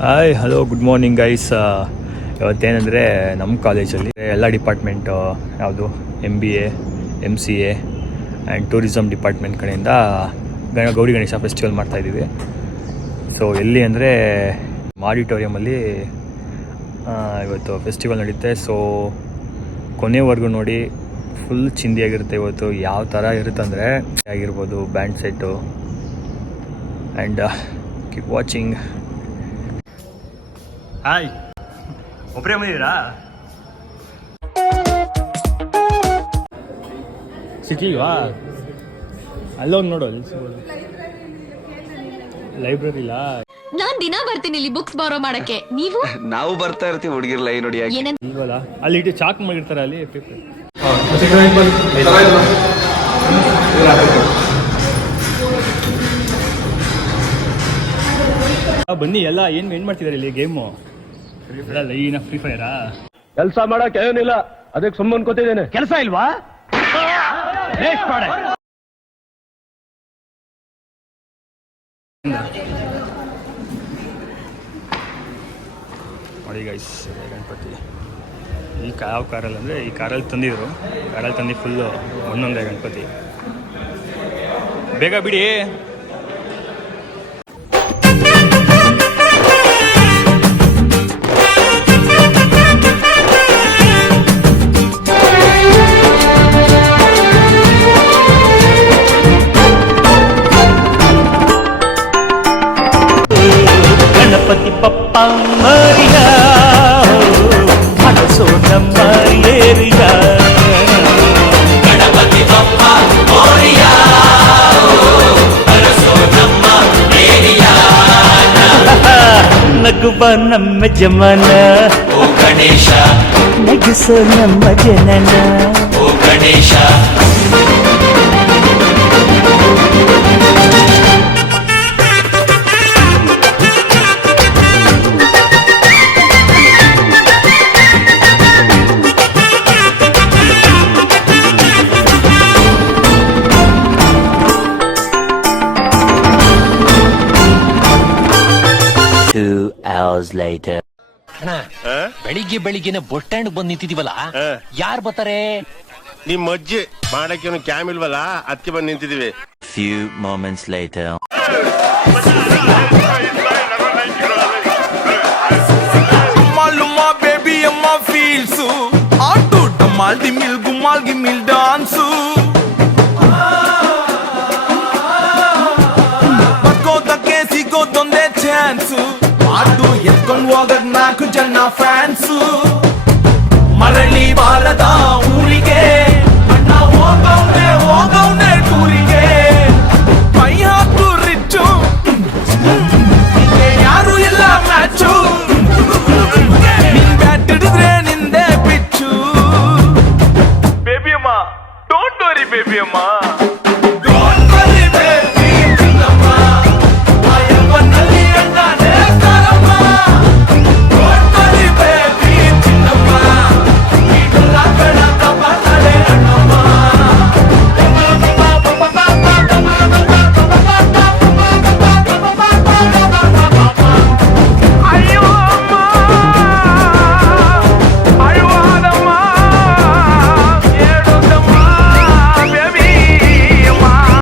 Hi hello good morning guys. ಇವತ್ತೇನೆಂದರೆ ನಮ್ಮ ಕಾಲೇಜಲ್ಲಿ ಎಲ್ಲ ಡಿಪಾರ್ಟ್ಮೆಂಟು ಯಾವುದು MBA MCA and tourism department ಕಡೆಯಿಂದ ಗೌರಿ ಗಣೇಶ ಫೆಸ್ಟಿವಲ್ ಮಾಡ್ತಾಯಿದ್ದೀವಿ. ಸೊ ಎಲ್ಲಿ ಅಂದರೆ ಆಡಿಟೋರಿಯಮಲ್ಲಿ ಇವತ್ತು ಫೆಸ್ಟಿವಲ್ ನಡೆಯುತ್ತೆ. ಸೊ ಕೊನೆವರೆಗೂ ನೋಡಿ, ಫುಲ್ ಚಿಂದಿಯಾಗಿರುತ್ತೆ. ಇವತ್ತು ಯಾವ ಥರ ಇರುತ್ತಂದರೆ ಆಗಿರ್ಬೋದು band set and keep watching. Hi, ಒಬ್ಬರೇ ಬಂದಿದ್ದೀರಾ? ಸಿಕ್ಕಿಲ್ವಾ? ಅಲ್ಲೊಂದು ನೋಡು, ಅಲ್ಲಿ ಸಿಗೋದು. ಲೈಬ್ರರಿಲ್ಲ. ನಾನ್ ದಿನ ಬರ್ತೀನಿ ಇಲ್ಲಿ ಬುಕ್ಸ್ ಬಾರೋ ಮಾಡಕ್ಕೆ. ನಾವು ಬರ್ತಾ ಇರ್ತೀವಿ ಹುಡುಗಿರ್ ಲೈ ನೋಡಿ. ಇಲ್ವಲ್ಲ, ಅಲ್ಲಿ ಇಟ್ಟು ಚಾಕ್ ಮಾಡಿರ್ತಾರೆ ಅಲ್ಲಿ ಪೇಪರ್. ಬನ್ನಿ ಎಲ್ಲ ಏನು ಮಾಡ್ತಿದ್ದಾರೆ ಇಲ್ಲಿ ಗೇಮು? ಲೈನ ಫ್ರೀ ಫೈರಾ? ಕೆಲಸ ಮಾಡಕ್ ಏನಿಲ್ಲ, ಅದಕ್ಕೆ ಸುಮ್ಮನೆ ಕೂತಿದ್ದೇನೆ. ಕೆಲಸ ಇಲ್ವಾ? ನೋಡಿ ಗೈಸ್, ಗಣಪತಿ ಈ ಯಾವ ಕಾರಲ್ಲಿ ಅಂದರೆ ಈ ಕಾರಲ್ಲಿ ತಂದಿದ್ರು. ಕಾರಲ್ಲಿ ತಂದು ಫುಲ್ಲು ಒಂದೊಂದೇ ಗಣಪತಿ. ಬೇಗ ಬಿಡಿ. ಗಣಪತಿ ಪಪ್ಪ ಮರಿಯ ಮನಸೋ ನಮ್ಮ ಏರಿಯ. ಗಣಪತಿ ಪಪ್ಪ ಮರಿಯ ಮನಸೋ ನಮ್ಮ ಏರಿಯ. ನಗುವ ನಮ್ಮ ಜಮನ ಓ ಗಣೇಶ, ನಗಿಸೋ ನಮ್ಮ ಜನನ ಓ ಗಣೇಶ. ಬೆಳಿಗ್ಗೆ ಬೆಳಿಗ್ಗೆನೆ ಬಸ್ ಸ್ಟ್ಯಾಂಡ್ ಬಂದ್ ನಿಂತಿದೀವಲ್ಲ, ಯಾರು ಬರ್ತಾರೆ? ನಿಮ್ ಅಜ್ಜಿ ಮಾಡಕ್ಕೆ ಕ್ಯಾಮ್ ಇಲ್ವಲ್ಲ, ಅದಕ್ಕೆ ಬಂದ್ ನಿಂತಿದೀವಿ. Few moments later. Baby amma feels auto damal dimil gumal gimil dance bakkodakke sigodonde chance adu ಎತ್ಕೊಂಡು ಹೋಗಕ್ ನಾಲ್ಕು ಜನ ಫ್ಯಾನ್ಸು. ಮರಳಿ ಬಾರದ